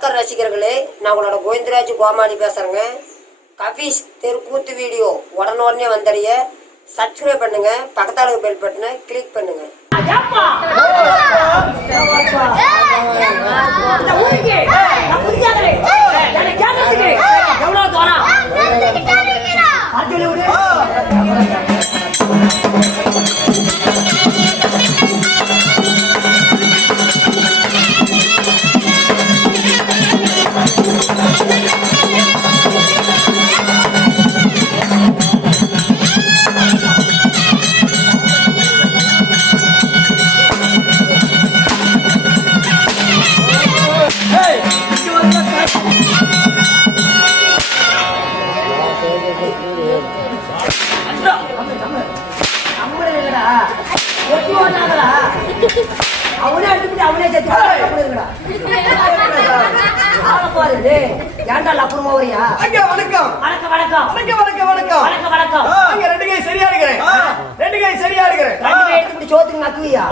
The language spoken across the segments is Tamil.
ரசிகர்களே நான் உங்களோட கோவிந்தராஜ் கோமாளி பேசுகிறேங்க கபீஸ் தெருக்கூத்து வீடியோ உடனே வந்தடைய சப்ஸ்கிரைப் பண்ணுங்க பக்கத்தால பெல் பட்டனை கிளிக் பண்ணுங்க. இந்த ஊருக்கு அவனே எடுத்துட்டு அவனே சேர்த்து அவனே இருக்கிறான் போறது ஏன்டா வரியா? ஐயா வணக்கம். வணக்கம் வணக்கம். வணக்கம் வணக்கம். வணக்கம் வணக்கம். வணக்கம் அங்க ரெண்டு கை சரியா இருக்கிறேன். ரெண்டு கை சரியா இருக்கிறேன். ரெண்டு பேர் எடுத்து இப்படி சோத்துக்கு நக்குவியா.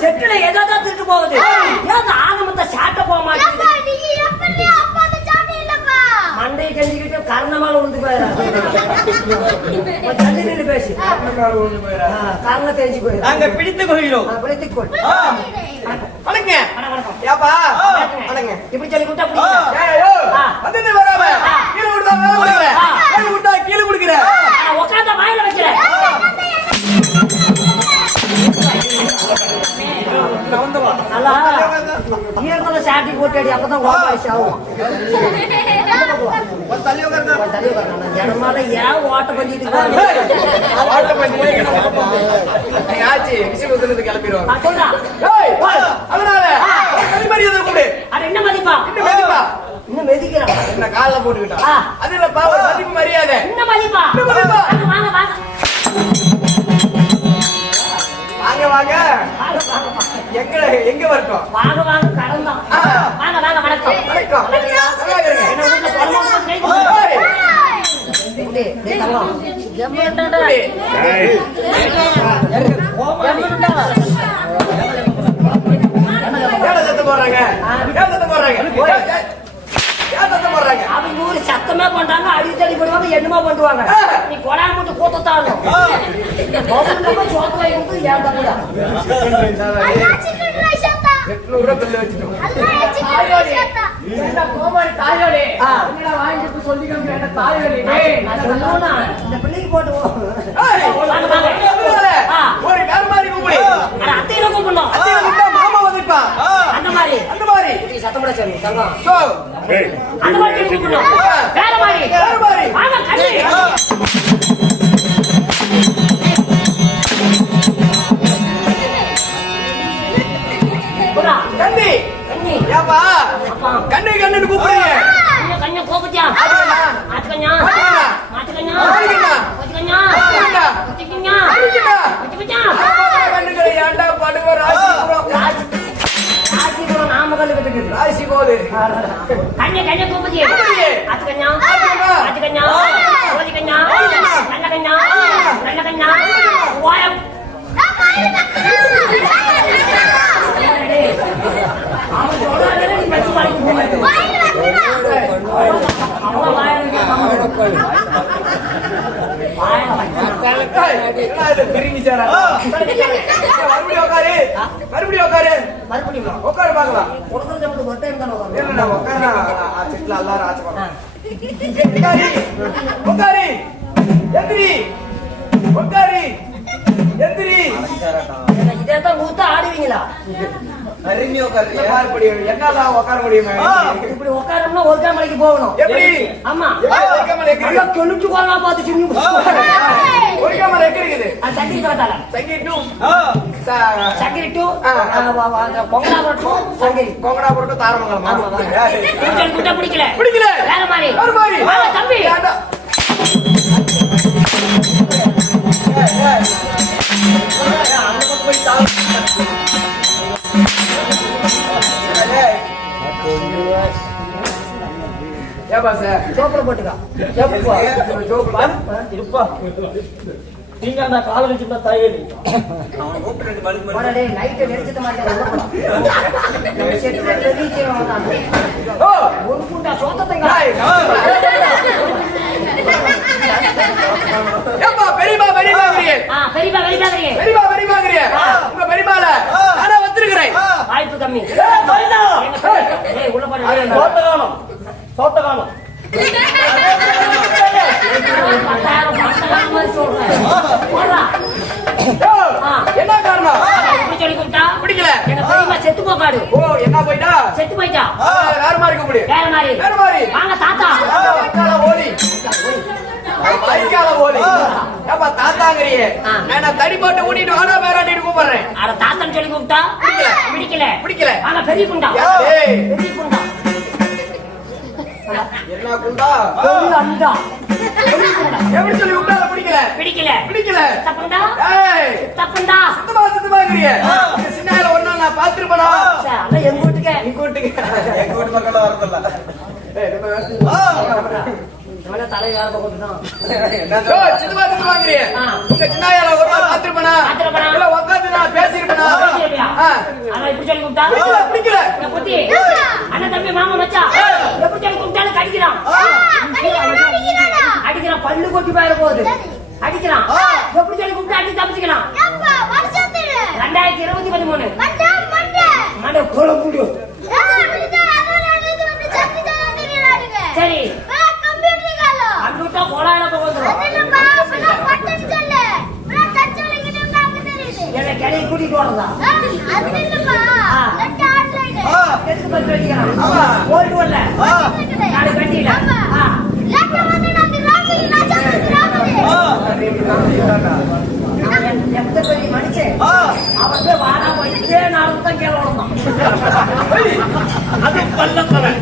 செட்டுல ஏதாவது திருட்டு போகுது. அந்த ஆகமத்தை சாட்ட போக மாட்டேங்குது? மண்டையை கஞ்சிக்கிட்டு கர்ணமால உழுந்து நின்று பேசு. கர்ணம் தெரிஞ்சு போயிடும் நாங்க பிடித்துக் கொள்கிறோம். பிடித்துக்கொள் ஆ. வணக்கங்க ஏப்பா வணக்கங்க இப்படி சொல்லி கூட்டா வந்து ஏன் ஓட்ட பண்ணிட்டு கிளம்பிடுவாங்க அதனால மரியாதை கூடு அட என்ன மதிப்பா என்ன மதிப்பா இன்னும் மெதிக்கிறான் என்ன காலில் போட்டுக்கிட்டா அது இல்லப்பா ஒரு மதிப்பு மரியாதை என்ன மதிப்பா என்ன மதிப்பா வாங்க வாங்க வாங்க வாங்க எங்க எங்க வரட்டும் வாங்க வாங்க கடந்தோம் வாங்க வாங்க வணக்கம் வணக்கம் என்ன வீட்டுல பரமாத்மா கை ஜம்மண்டா ஜம்மண்டா அவங்க நூறு சத்தமா பண்றாங்க அடித்தடி பண்ணுவாங்க என்னமா பண்ணுவாங்க. நீ கொடா. மட்டும் கூத்தத்தானோ சோத்துல ஏன் தப்புடா ஒரு கருமாரி கூப்பிடு. அத்தையில கூப்பிடணும் மாமா வந்துருப்பான். மாதிரி அந்த மாதிரி இப்படி சத்தம் போட சொல்லு, தங்கம். சோ அந்த மாதிரி. வேற மாதிரி. வேற மாதிரி. வாங்க, கண்ணு. மறுபடியும் உட்காரு மறுபடியும் உட்காரு பாக்கலாம் உட்காரு உட்காரு உட்காரு எந்திரி உட்காரி எந்திரி. இதான் ஊத்தா ஆடுவீங்களா? அருமையா உட்காருங்க உட்கார முடியுமா? இப்படி உட்காரம்னா ஒருக்கா போகணும். எப்படி? ஆமா. தொண்ணூற்று மலை எங்க இருக்குது? சங்கரி காட்டாளா சங்கரி. டூ சங்கரி டூ பொங்கலாபுரட்டும் தாரமங்கலம் பிடிக்கல. பிடிக்கல. தம்பி. நீங்க அந்த கால வச்சுருந்தா தயாரி ஒரு ஏப்பா பெரியமா பெரியமாங்கிறிய ஆ, பெரியப்பா, பெரியப்பாங்கிறீங்க. பெரியமா பெரியமாங்கிறிய உங்க பெரியமால நானே வச்சிருக்கிறேன் வாய்ப்பு கம்மி. ஏய், பெரியப்பா. ஏய், உள்ள. ஏய், சோத்த காலம் சோத்த ஆ. என்ன காரணம்? பிடிக்கல. எங்க செத்து போக்காடு ஓ என்ன போயிட்டா செத்து போயிட்டா ஆ, வேற மாதிரி கூப்பிடு. வேற மாதிரி. வேற மாதிரி. வாங்க தாத்தா. வைக்கால ஓலி. வைக்கால ஓலி. ஏப்பா தாத்தாங்கிறிய. ஆ. நான் தடி போட்டு ஊட்டிட்டு வாடா பேராட்டிட்டு கூப்பிடுறேன். அட தாத்தன் சொல்லி கூப்பிட்டா? பிடிக்கல. பிடிக்கல. வாங்க பெரிய குண்டா. பெரிய குண்டா. என்ன குண்டா? அண்டா. குண்டா. எப்படி சொல்லி கூப்பிட்டா பிடிக்கல? பிடிக்கல. பிடிக்கல. தப்புண்டா ஏய். தப்புண்டா சுத்தமா நான் பாத்துருப்பேனா அதான் எங்க வீட்டுக்கு? எங்க வீட்டுக்கு. எங்க வீட்டு பக்கம் வரதில்ல. அடிக்கிறான் பல்லு கொட்டி போயிட போகுது. அடிக்கிறான். எப்படி சொல்லி கூப்பிட்டு அடி தப்பிச்சுக்கலாம் ரெண்டாயிரத்தி இருபத்தி பதிமூணு. மண்ட கொலை முடியும் சரி. கம்ப்யூட்டர் போகுது என்ன கிளையை கூட்டிட்டு வரதா எதுக்கு பத்து வெட்டிக்கிறான் ஆமா. ஓல்டு வரல நாலு வெட்டியில ஆ. அவன் எந்த பெரிய மனுஷன் அவன் போய் வாடா போய் இதே நாளும் தான் கீழே விழுந்தான் அது பல்லத்தவன்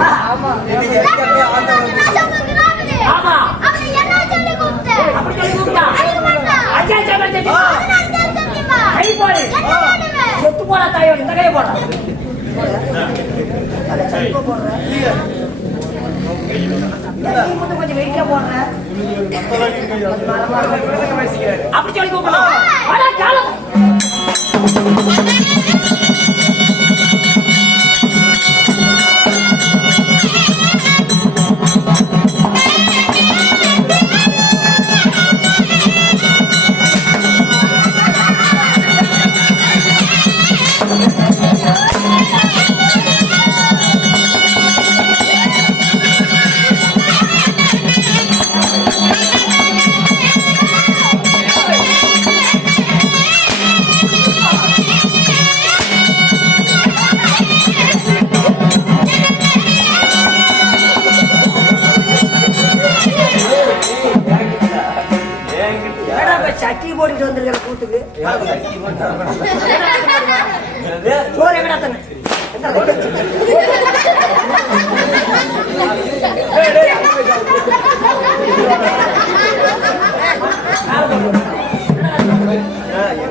ஆமா. ஆமா. அப்படி சொல்லி கூப்பிட்டா? அஜா கை போடு. செத்து போடா. இந்த போடா கொஞ்சம் அப்படி சொல்லி கூப்பிடலாம்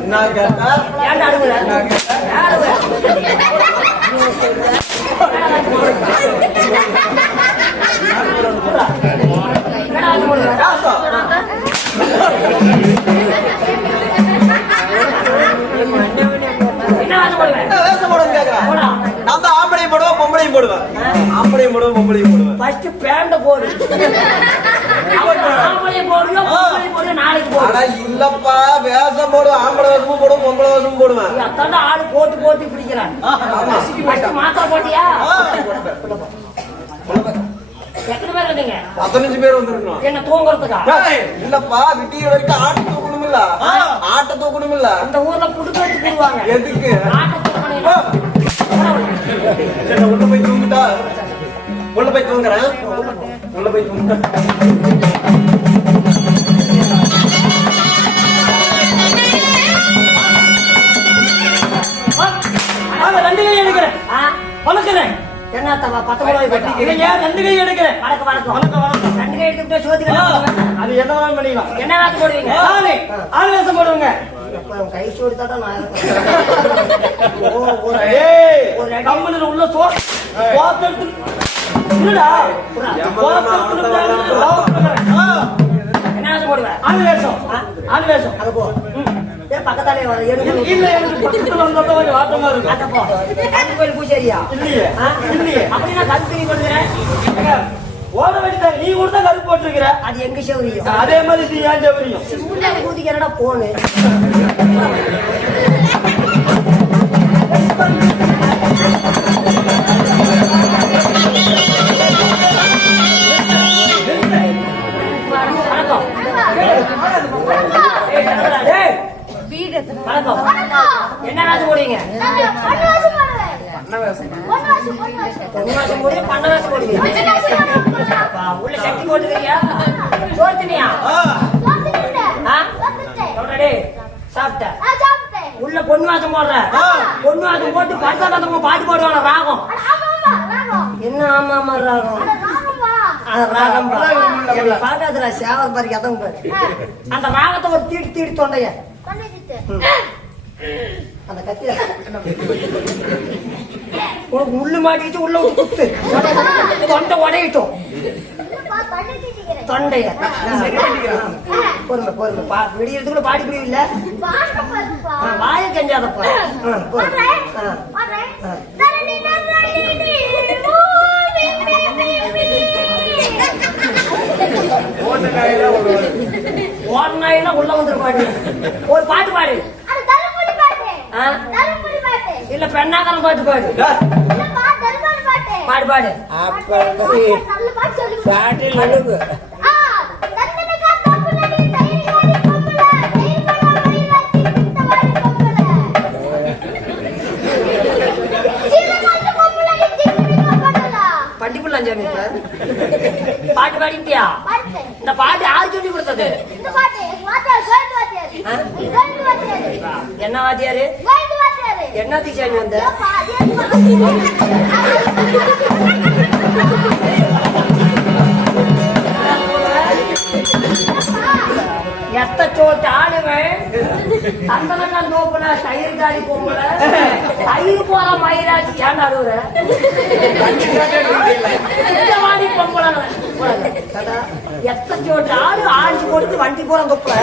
கேக்குறேன் கேட்டா நான் தான் ஆம்பளையும் போடுவேன் பொம்பளையும் போடுவேன் ஆம்பளையும் போடுவேன் பொம்பளையும் போடுவேன் ஃபர்ஸ்ட் பேண்ட போடு. இல்லப்பா வேஷம் போடுவேன் ஆம்பளை வேஷமும் போடுவேன் பொம்பளை வேஷமும் போடுவேன். நீ அத்தாண்டா ஆளு போட்டு போட்டு பிடிக்கிறான். மாத்திரை போட்டியா? பதினஞ்சு பேர் வந்துருக்கணும். என்ன தூங்குறதுக்கா? இல்லப்பா விட்டிய வரைக்கும் ஆட்டை தூக்கணும் இல்ல. ஆட்டை தூக்கணும் இல்ல. அந்த ஊர்ல புடுக்க வச்சு போடுவாங்க எதுக்கு? உள்ள போய் தூங்குட்டா? உள்ள போய் தூங்குறேன். உள்ள போய் ரெண்டு கை எடுக்கிறேன்? வணக்கிறேன். என்ன தவா பத்தொன்பது போயிட்டா இல்லைங்க ரெண்டு கை எடுக்கிறேன்? வணக்கம் வணக்கம். வணக்கம் வணக்கம். ரெண்டு கை? அது என்ன பண்ணிக்கலாம். என்ன வாக்கு போடுவீங்க? நானே ஆள் வேஷம் போடுவேங்க கை சோறு தாட்டா நான் ஒரு உள்ள சோ. பக்கத்தாலே வர ஆட்டமா இருக்கும். அங்க போ. கோயில் பூசாரியா இல்லையே? இல்லையே. அப்படின்னா கருப்பு நீ கொடுக்குறேன் ஓட நீ கூட தான் கருப்பு போட்டிருக்கிற. அது எங்க சௌரியம் அதே மாதிரி நீ ஏன் போனு. என்ன ராசி போடுவீங்க பொண்ணு போடுவீங்க உள்ள சக்தி போட்டுக்கிறியா ஆ? சாப்பிட்ட உள்ள பொண்ணு வாசம் போடுற பொண்ணு வாசம் போட்டு படுத்தாத்தவங்க பாட்டு பாடுவாங்க ராகம் என்ன ஆமா ஆமா ராகம் ராகம் பா. என்னை பார்க்காதடா, சேவல் பாரு, எதவும் பாரு. அந்த ராகத்தை ஒரு தீட்டு தீட்டு தொண்டைய. அந்த கத்திய உனக்கு முள்ளு மாட்டிக்கிட்டு உள்ள விட்டு குத்து. தொண்டை உடையிட்டோம். தொண்டைய. பொறுமை பொறுமை. பா விடியறதுக்குள்ள பாடி புரியல வாய கஞ்சாதப்பா. பொறுமை. ஓடனாயினா உள்ள வந்துரு பாடு ஒரு பாட்டு பாடு ஆ? இல்ல பெண்ணாக்கரம் பாட்டு பாடு பாடு பாடு பாட்டில் அழுகு பண்டிப்புள்ள அஞ்சாமி இப்ப பாட்டு பாடிட்டியா இந்த பாட்டு யாரு சொல்லி கொடுத்தது? என்ன வாத்தியாரு? என்ன சாமி வந்த? எத்த சோட்டு ஆளுவேன் தந்தனக்கால் நோப்புல தயிர் காலி பொம்பளை தயிர் போற ஏன் அழுவுற? இந்த மாதிரி பொம்பளை எத்தனை ஆடு ஆளு ஆடிச்சு கொடுத்து வண்டி போற தொப்புல.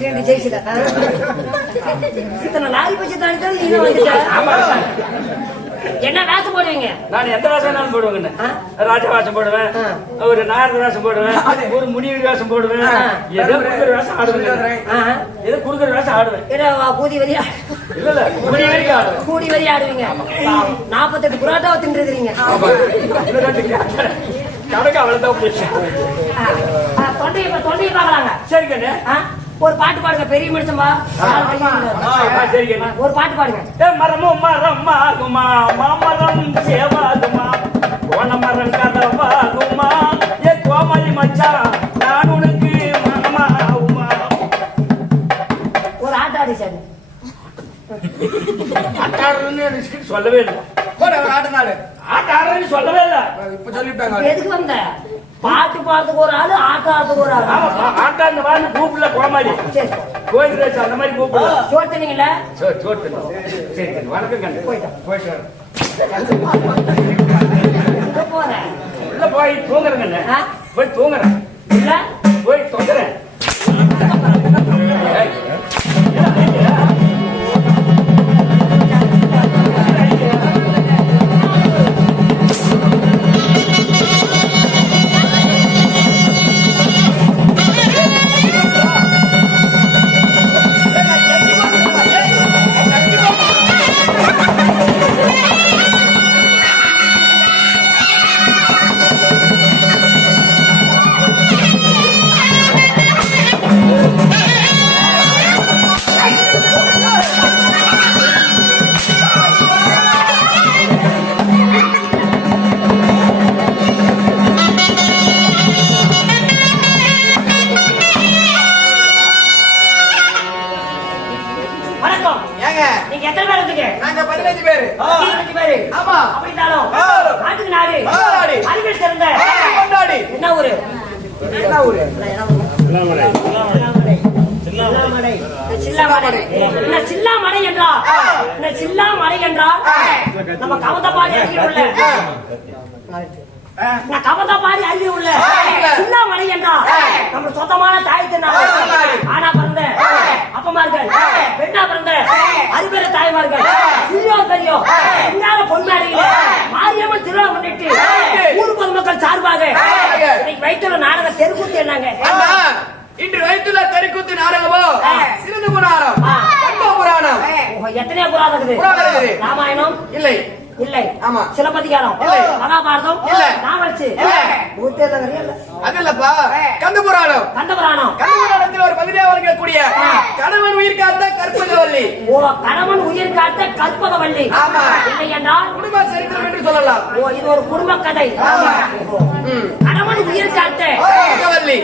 ஜெயிச்சுட்ட. இத்தனை நாய் பச்சை நீ வந்துட்ட. என்ன வேஷம் போடுவீங்க நான் எந்த வேணாலும் போடுவேங்க ஆ? ராஜ வேஷம் போடுவேன். ஒரு நாயர் வேஷம் போடுவேன் ஒரு முனிவர் வேஷம் போடுவேன். ஏதோ குடுக்குற வேஷம் ஆடுவேன். ஏதோ குடுக்குற வேஷம் ஆடுவேன் என்ன வா, கூதி வரியா இல்ல வரைக்கும் ஆடுவேன் கூடி வரி ஆடுவீங்க நாற்பத்தெட்டு புரோட்டாவை தின்றுக்கிறீங்க கணக்கு அவ்வளவுதான். தொண்டையை தொண்டையை பார்க்கலாங்க சரி கண்ணு? ஒரு பாட்டு பாடுங்க பெரிய சரி கண்ணு ஒரு பாட்டு பாடுங்க. ஏ மரமும் மரம் ஆகுமா மாமரம் சேவாகுமா கோண மரம் கதவாகுமா? ஏ கோமலி மச்சான் நான் உனக்கு மனமாகுமா ஒரு ஆட்டாடி சார். ஆட்டாடுறதுன்னு எனக்கு சொல்லவே இல்லை. போட ஒரு ஆட்ட ஆட்டாடுறதுன்னு சொல்லவே இல்லை. இப்ப சொல்லிட்டாங்க. எதுக்கு வந்த? பாட்டு பாடுறதுக்கு ஒரு ஆளு ஆட்டம் ஆடுறதுக்கு ஒரு ஆளு. ஆமா ஆட்டா இந்த மாதிரி கூப்பிடல சரி. கோயில் ரேஸ் அந்த மாதிரி கூப்பிடல சோர்த்தனீங்களா சரி சோட்டு சரி கண்ணு வணக்கம் கண்ணு. போயிட்டோம் போயிட்டு போறேன் உள்ள போய் ஆ? போய் தூங்குறேன். இல்ல? போய் தூங்குறேன். ஊரு? சில்லாமடை. சில்லாமடை. சில்லாமடை. என்ன சில்லாமடை என்றா என்ன சில்லாமடை என்றா நம்ம கவதப்பாடி அருகில் உள்ள நான் கவதப்பாடி அருகில் உள்ள சில்லாமடை என்றா நம்ம சொந்தமான தாய் திருநாள். ஆனா பிறந்த அப்பமார்கள் பெண்ணா பிறந்த அறுபெரு தாய்மார்கள் சிறியோ பெரியோ இன்னார பொன்மாடியில மாரியம்மன் திருவிழா முன்னிட்டு ஊர் பொதுமக்கள் சார்பாக இன்னைக்கு வைத்துள்ள நாடக தெருக்கூத்து என்னங்க? இன்று வைத்துள்ள தெருக்கூத்து நாடகமோ? சிறந்த புராணம். கண்ட புராணம். எத்தனையோ புராணம் இருக்குது. ராமாயணம். இல்லை. இல்லை. ஆமா. சிலப்பதிகாரம். மகாபாரதம். இல்லை. நாவல்சி. இல்லை. வரையும் அது இல்லப்பா கந்த புராணம் கந்த புராணம் கந்த புராணத்தில் ஒரு பதினாவது இருக்கக்கூடிய கணவன் உயிர் காத்த கற்பகவல்லி. ஓ கணவன் உயிர் காத்த கற்பகவள்ளி ஆமா. இல்லை என்றால்? குடும்ப சரித்திரம் என்று சொல்லலாம். ஓ இது ஒரு குடும்ப கதை. ஆமா. கணவன் உயிர் காத்த கற்பகவல்லி.